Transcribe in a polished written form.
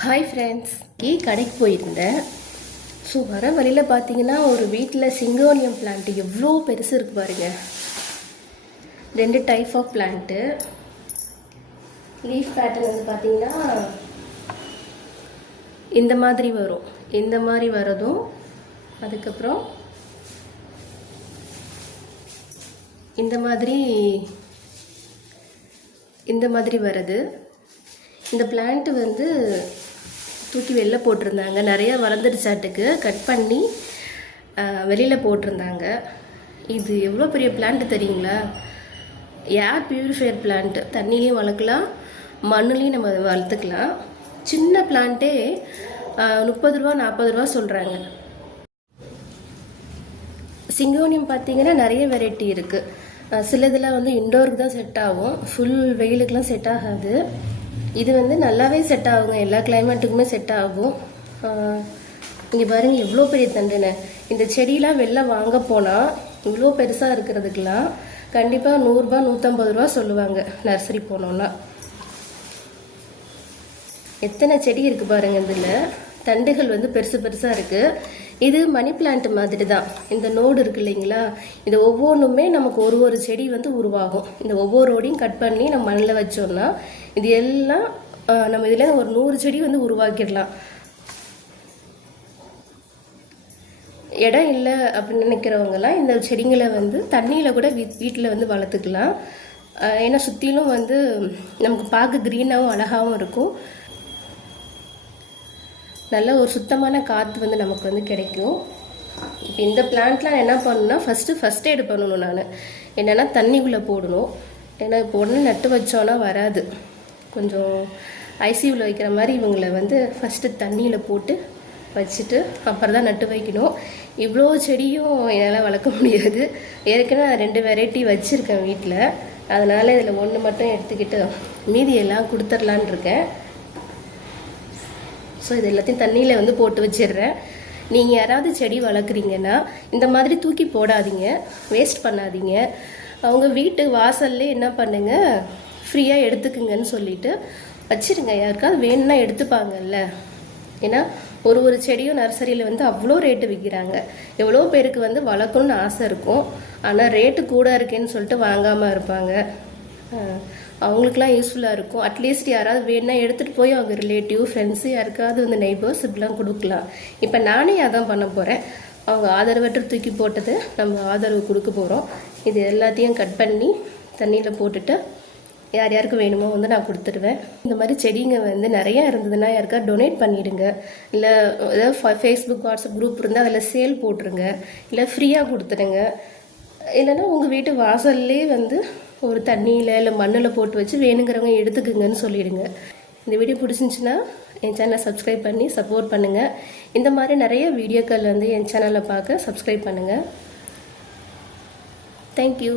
Hi friends, கடைக்கு போயிருந்தேன். So வர வழியில் பார்த்தீங்கன்னா ஒரு வீட்டில் சிங்கோனியம் பிளான்ட் எவ்வளோ பெருசு இருக்குது பாருங்கள். 2 type of plant. Leaf pattern வந்து பார்த்தீங்கன்னா இந்த மாதிரி வரும். இந்த மாதிரி வரதும், அதுக்கப்புறம் இந்த மாதிரி வருது. இந்த பிளான்ட் வந்து தூக்கி வெளில போட்டிருந்தாங்க. நிறையா வளர்ந்துடுச்சாட்டுக்கு கட் பண்ணி வெளியில் போட்டிருந்தாங்க. இது எவ்வளோ பெரிய பிளான்ட் தெரியுங்களா? Air purifier plant. தண்ணிலையும் வளர்க்கலாம், மண்ணுலேயும் நம்ம வளர்த்துக்கலாம். சின்ன பிளான்ட்டே 30 ரூபா 40 ரூபா சொல்கிறாங்க. சிங்கோனியம் பார்த்தீங்கன்னா நிறைய வெரைட்டி இருக்குது. சிலதெல்லாம் வந்து இண்டோருக்கு தான் செட் ஆகும், ஃபுல் வெயிலுக்கெலாம் செட் ஆகாது. இது வந்து நல்லாவே செட் ஆகுங்க, எல்லா கிளைமேட்டுக்குமே செட் ஆகும். இங்கே பாருங்கள் எவ்வளோ பெரிய தண்டுன்னு. இந்த செடியெலாம் வெளில வாங்க போனால் இவ்வளோ பெருசாக இருக்கிறதுக்கெலாம் கண்டிப்பாக 100 ரூபா 150 ரூபா சொல்லுவாங்க நர்சரி போனோன்னா. எத்தனை செடி இருக்குது பாருங்கள். இதில் தண்டுகள் வந்து பெருசு பெருசாக இருக்குது. இது மணி பிளான்ட் மாதிரி தான். இந்த நோடு இருக்குது இல்லைங்களா, இது ஒவ்வொன்றுமே நமக்கு ஒரு செடி வந்து உருவாகும். இந்த ஒவ்வொருடையும் கட் பண்ணி நம்ம மண்ணில் வச்சோம்னா இது எல்லாம் நம்ம இதில் ஒரு 100 செடி வந்து உருவாக்கிடலாம். இடம் இல்லை அப்படின்னு நினைக்கிறவங்கலாம் இந்த செடிங்களை வந்து தண்ணியில் கூட வீட்டில் வந்து வளர்த்துக்கலாம். ஏன்னா சுற்றிலும் வந்து நமக்கு பார்க்க க்ரீனாகவும் அழகாகவும் இருக்கும். நல்ல ஒரு சுத்தமான காற்று வந்து நமக்கு வந்து கிடைக்கும். இப்போ இந்த பிளான்ட்லாம் என்ன பண்ணணும்னா ஃபஸ்ட் எய்டு பண்ணணும். நான் என்னென்னா தண்ணிக்குள்ளே போடணும். ஏன்னா இப்போ உடனே நட்டு வச்சோன்னா வராது. கொஞ்சம் ஐசியூவில் வைக்கிற மாதிரி இவங்களை வந்து ஃபஸ்ட்டு தண்ணியில் போட்டு வச்சுட்டு அப்புறம் தான் நட்டு வைக்கணும். இவ்வளோ செடியும் என்னால் வளர்க்க முடியாது. ஏற்கனவே 2 வெரைட்டி வச்சுருக்கேன் வீட்டில். அதனால் இதில் 1 மட்டும் எடுத்துக்கிட்டு மீதியெல்லாம் கொடுத்துர்லான் இருக்கேன். ஸோ இது எல்லாத்தையும் தண்ணியில் வந்து போட்டு வச்சிடுறேன். நீங்கள் யாராவது செடி வளர்க்குறீங்கன்னா இந்த மாதிரி தூக்கி போடாதீங்க, வேஸ்ட் பண்ணாதீங்க. அவங்க வீட்டு வாசல்லே என்ன பண்ணுங்க, ஃப்ரீயாக எடுத்துக்குங்கன்னு சொல்லிட்டு வச்சிருங்க. யாருக்காவது வேணும்னா எடுத்துப்பாங்கல்ல. ஏன்னா ஒரு செடியும் நர்சரியில் வந்து அவ்வளோ ரேட்டு விற்கிறாங்க. எவ்வளோ பேருக்கு வந்து வளர்க்கணும்னு ஆசை இருக்கும், ஆனால் ரேட்டு கூட இருக்கேன்னு சொல்லிட்டு வாங்காமல் இருப்பாங்க. அவங்களுக்குலாம் யூஸ்ஃபுல்லாக இருக்கும். அட்லீஸ்ட் யாராவது வேணுன்னா எடுத்துகிட்டு போய் அவங்க ரிலேட்டிவ் ஃப்ரெண்ட்ஸு யாருக்காவது வந்து நெய்பர்ஸ் இப்படிலாம் கொடுக்கலாம். இப்போ நானே அதான் பண்ண போகிறேன். அவங்க ஆதரவற்று தூக்கி போட்டது நம்ம ஆதரவு கொடுக்க போகிறோம். இது எல்லாத்தையும் கட் பண்ணி தண்ணியில் போட்டுட்டு யார் யாருக்கு வேணுமோ வந்து நான் கொடுத்துருவேன். இந்த மாதிரி செடிங்க வந்து நிறையா இருந்ததுன்னா யாருக்காவது டொனேட் பண்ணிவிடுங்க. இல்லை ஏதாவது ஃபேஸ்புக் வாட்ஸ்அப் குரூப் இருந்தால் அதில் சேல் போட்டுருங்க, இல்லை ஃப்ரீயாக கொடுத்துடுங்க. இல்லைன்னா உங்கள் வீட்டு வாசல்லே வந்து ஒரு தண்ணியில் இல்லை மண்ணில் போட்டு வச்சு வேணுங்கிறவங்க எடுத்துக்குங்கன்னு சொல்லிடுங்க. இந்த வீடியோ பிடிச்சிருந்துச்சுன்னா என் சேனலை சப்ஸ்கிரைப் பண்ணி சப்போர்ட் பண்ணுங்கள். இந்த மாதிரி நிறைய வீடியோக்கள் வந்து என் சேனலில் பார்க்க சப்ஸ்கிரைப் பண்ணுங்கள். தேங்க்யூ.